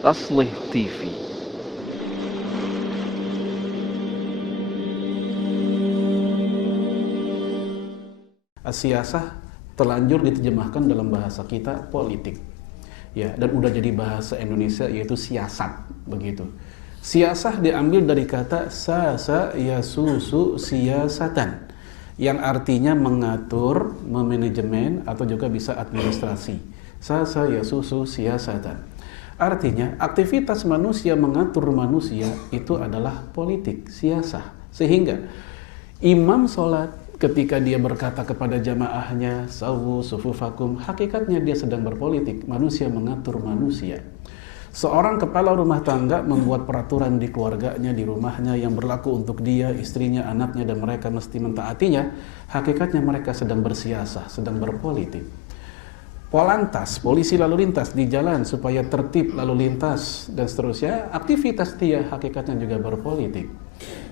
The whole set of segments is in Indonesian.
Taslih TV. Siyasah terlanjur diterjemahkan dalam bahasa kita politik, ya, dan udah jadi bahasa Indonesia yaitu siasat, begitu. Siasah diambil dari kata sasa yasusu siasatan, yang artinya mengatur, memanajemen, atau juga bisa administrasi. Sasa yasusu siasatan. Artinya aktivitas manusia mengatur manusia itu adalah politik, siasah. Sehingga imam sholat ketika dia berkata kepada jamaahnya sawu sufufakum, hakikatnya dia sedang berpolitik. Manusia mengatur manusia. Seorang kepala rumah tangga membuat peraturan di keluarganya, di rumahnya yang berlaku untuk dia, istrinya, anaknya, dan mereka mesti mentaatinya. Hakikatnya mereka sedang bersiasah, sedang berpolitik. Polantas, polisi lalu lintas di jalan supaya tertib lalu lintas dan seterusnya, aktivitas dia hakikatnya juga berpolitik.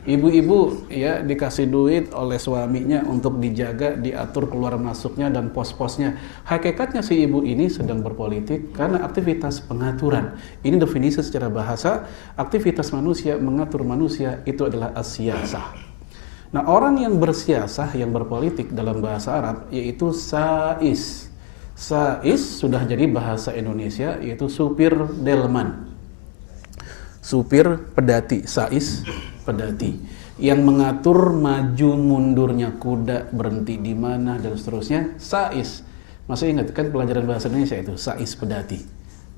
Ibu-ibu ya dikasih duit oleh suaminya untuk dijaga, diatur keluar masuknya dan pos-posnya. Hakikatnya si ibu ini sedang berpolitik karena aktivitas pengaturan. Ini definisi secara bahasa, aktivitas manusia mengatur manusia itu adalah as-siyasah. Nah, orang yang bersiasah, yang berpolitik dalam bahasa Arab yaitu sais. Sais sudah jadi bahasa Indonesia yaitu supir delman. Supir pedati, sais pedati yang mengatur maju mundurnya kuda, berhenti di mana dan seterusnya. Sais. Masih ingat kan pelajaran bahasa Indonesia itu sais pedati.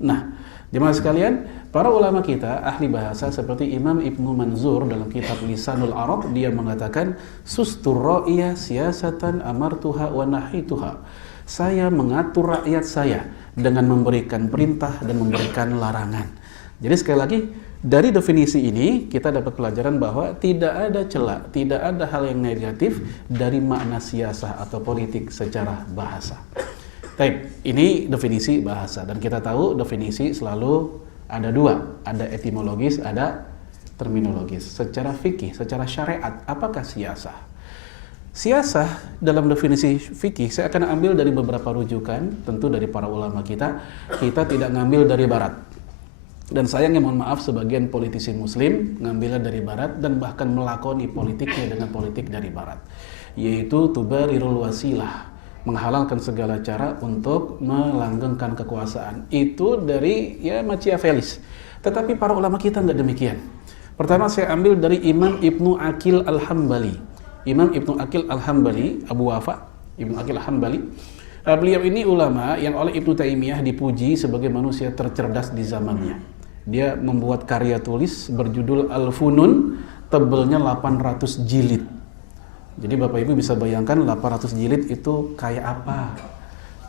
Nah, jemaah sekalian, para ulama kita ahli bahasa seperti Imam Ibnu Manzur dalam kitab Lisanul Arab, dia mengatakan sustur ra'iyah siyasatan amartuha wa nahituha. Saya mengatur rakyat saya dengan memberikan perintah dan memberikan larangan. Jadi sekali lagi, dari definisi ini kita dapat pelajaran bahwa tidak ada celah, tidak ada hal yang negatif dari makna siasah atau politik secara bahasa. Baik, ini definisi bahasa, dan kita tahu definisi selalu ada dua, ada etimologis, ada terminologis. Secara fikih, secara syariat, apakah siasah? Siasah dalam definisi fikih saya akan ambil dari beberapa rujukan, tentu dari para ulama kita. Kita tidak ngambil dari barat. Dan sayangnya mohon maaf, sebagian politisi muslim ngambilnya dari barat dan bahkan melakoni politiknya dengan politik dari barat, yaitu tubarirul wasilah, menghalalkan segala cara untuk melanggengkan kekuasaan. Itu dari Machiavellis. Tetapi para ulama kita nggak demikian. Pertama saya ambil dari Imam Ibnu Aqil Al-Hambali. Imam Ibnu Aqil Al-Hambali, Abu Wafa Ibnu Aqil Al-Hambali. Beliau ini ulama yang oleh Ibnu Taimiyah dipuji sebagai manusia tercerdas di zamannya. Dia membuat karya tulis berjudul Al-Funun, tebelnya 800 jilid. Jadi Bapak Ibu bisa bayangkan 800 jilid itu kayak apa.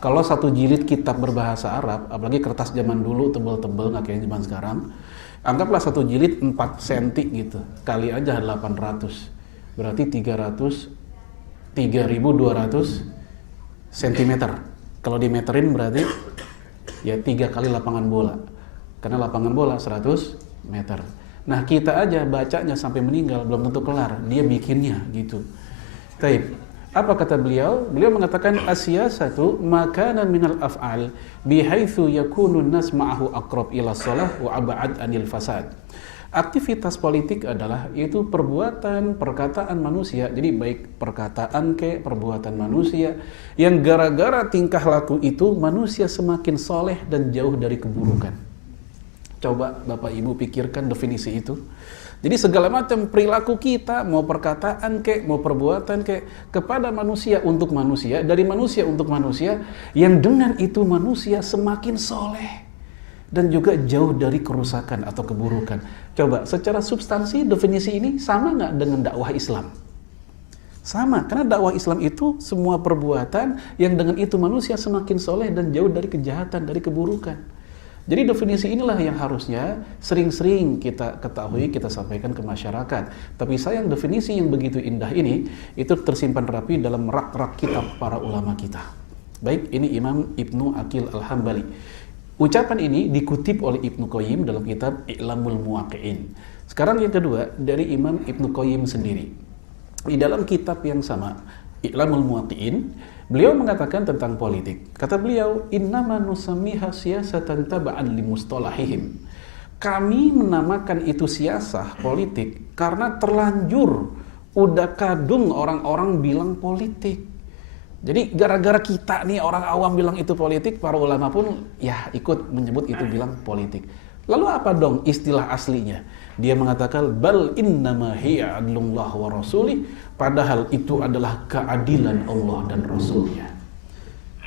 Kalau satu jilid kitab berbahasa Arab, apalagi kertas zaman dulu tebel-tebel, nggak kayak zaman sekarang, anggaplah satu jilid 4 cm gitu, kali aja 800. Berarti 3.200 cm. Kalau dimeterin berarti ya 3 kali lapangan bola. Karena lapangan bola 100 meter. Nah, kita aja bacanya sampai meninggal belum tentu kelar. Dia bikinnya gitu. Taib. Apa kata beliau? Beliau mengatakan as-siyasatu makanan minal af'al bihaitsu yakunu an-nas ma'ahu aqrab ila shalah wa ab'ad anil fasad. Aktivitas politik adalah itu perbuatan, perkataan manusia. Jadi baik perkataan ke perbuatan manusia yang gara-gara tingkah laku itu manusia semakin soleh dan jauh dari keburukan. Coba Bapak Ibu pikirkan definisi itu. Jadi segala macam perilaku kita, mau perkataan ke, mau perbuatan ke, kepada manusia untuk manusia, dari manusia untuk manusia, yang dengan itu manusia semakin soleh dan juga jauh dari kerusakan atau keburukan. Coba, secara substansi definisi ini sama nggak dengan dakwah Islam? Sama, karena dakwah Islam itu semua perbuatan yang dengan itu manusia semakin soleh dan jauh dari kejahatan, dari keburukan. Jadi definisi inilah yang harusnya sering-sering kita ketahui, kita sampaikan ke masyarakat. Tapi sayang definisi yang begitu indah ini, itu tersimpan rapi dalam rak-rak kitab para ulama kita. Baik, ini Imam Ibnu Aqil Al-Hambali. Ucapan ini dikutip oleh Ibnu Qayyim dalam kitab I'lamul Muwaqqi'in. Sekarang yang kedua dari Imam Ibnu Qayyim sendiri. Di dalam kitab yang sama, I'lamul Muwaqqi'in, beliau mengatakan tentang politik. Kata beliau, innama nusammiha siyasatan taba'an li mustalahihim. kami menamakan itu siasah politik karena terlanjur udah kadung orang-orang bilang politik. Jadi gara-gara kita nih orang awam bilang itu politik, para ulama pun ya ikut menyebut itu bilang politik. Lalu apa dong istilah aslinya? Dia mengatakan bal innama hiya adlullah wa rasulih, padahal itu adalah keadilan Allah dan Rasulnya.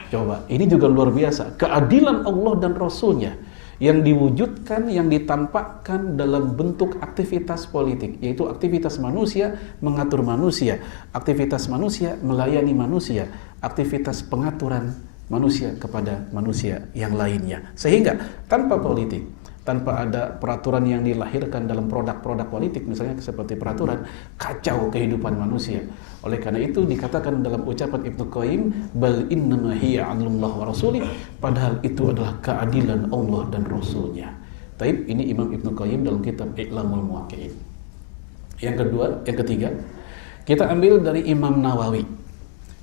Coba, ini juga luar biasa. Keadilan Allah dan Rasulnya yang diwujudkan, yang ditampakkan dalam bentuk aktivitas politik, yaitu aktivitas manusia mengatur manusia, aktivitas manusia melayani manusia, aktivitas pengaturan manusia kepada manusia yang lainnya. Sehingga tanpa politik, tanpa ada peraturan yang dilahirkan dalam produk-produk politik, misalnya seperti peraturan, kacau kehidupan manusia. Oleh karena itu dikatakan dalam ucapan Ibnu Qayyim, bal innama hiya 'adlullah wa rasulih, padahal itu adalah keadilan Allah dan Rasulnya. Taib, ini Imam Ibnu Qayyim dalam kitab I'lamul Muwaqqi'in. Yang ketiga, kita ambil dari Imam Nawawi,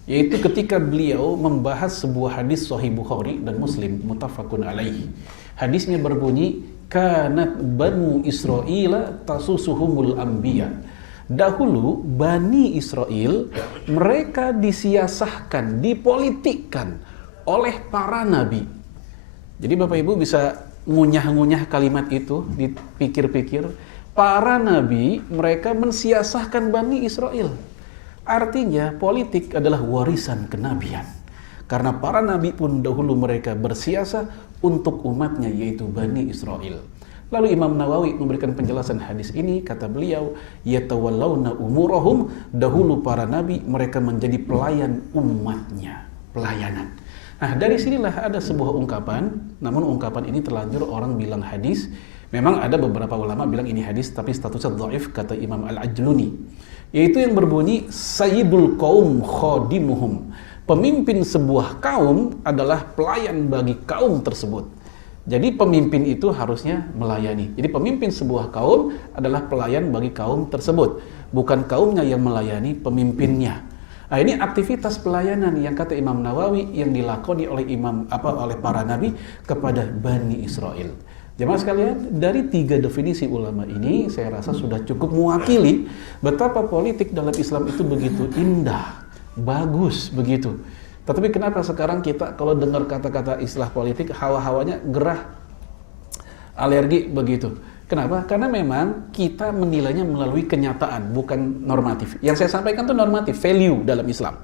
yaitu ketika beliau membahas sebuah hadis Sahih Bukhari dan Muslim muttafaqun alaihi. Hadisnya berbunyi, kanat banu Israila tasusuhumul anbiya. Dahulu Bani Israel mereka disiasahkan, dipolitikkan oleh para nabi. Jadi Bapak Ibu bisa ngunyah-ngunyah kalimat itu, dipikir-pikir. Para nabi mereka mensiasahkan Bani Israel. Artinya politik adalah warisan kenabian. Karena para nabi pun dahulu mereka bersiasah untuk umatnya, yaitu Bani Israel. Lalu Imam Nawawi memberikan penjelasan hadis ini, kata beliau, yatawallawna umurahum, dahulu para nabi mereka menjadi pelayan umatnya, pelayanan. Nah, dari sinilah ada sebuah ungkapan, namun ungkapan ini terlanjur orang bilang hadis. Memang ada beberapa ulama bilang ini hadis, tapi statusnya dhaif, kata Imam Al-Ajluni, yaitu yang berbunyi sayyidul qaum khadimuhum. Pemimpin sebuah kaum adalah pelayan bagi kaum tersebut. Jadi pemimpin itu harusnya melayani. Jadi pemimpin sebuah kaum adalah pelayan bagi kaum tersebut, bukan kaumnya yang melayani pemimpinnya. Nah, ini aktivitas pelayanan yang kata Imam Nawawi yang dilakoni oleh oleh para nabi kepada Bani Israel. Jemaah sekalian, dari 3 definisi ulama ini saya rasa sudah cukup mewakili betapa politik dalam Islam itu begitu indah, bagus begitu. Tetapi kenapa sekarang kita kalau dengar kata-kata istilah politik, hawa-hawanya gerah, alergi begitu. Kenapa? Karena memang kita menilainya melalui kenyataan, bukan normatif. Yang saya sampaikan itu normatif, value dalam Islam.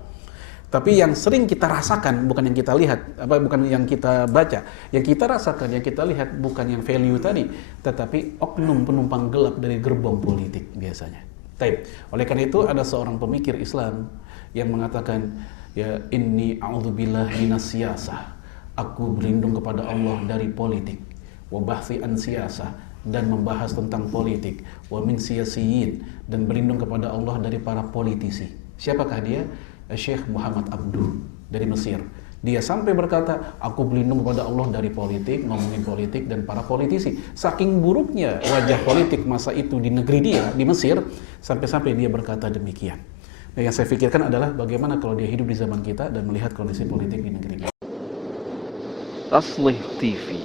Tapi yang sering kita rasakan, bukan yang kita lihat, bukan yang kita baca. Yang kita rasakan, yang kita lihat bukan yang value tadi, tetapi oknum penumpang gelap dari gerbong politik biasanya. Taib. Oleh karena itu ada seorang pemikir Islam yang mengatakan, ya inni a'udzubillah minas siyasah. Aku berlindung kepada Allah dari politik. Wa bahthi an siyasah, dan membahas tentang politik. Wa min siyasiyin, dan berlindung kepada Allah dari para politisi. Siapakah dia? Syekh Muhammad Abduh dari Mesir. Dia sampai berkata, aku berlindung kepada Allah dari politik, ngomongin politik dan para politisi. Saking buruknya wajah politik masa itu di negeri dia, di Mesir, sampai-sampai dia berkata demikian. Nah, yang saya pikirkan adalah bagaimana kalau dia hidup di zaman kita dan melihat kondisi politik di negeri kita. Aslih TV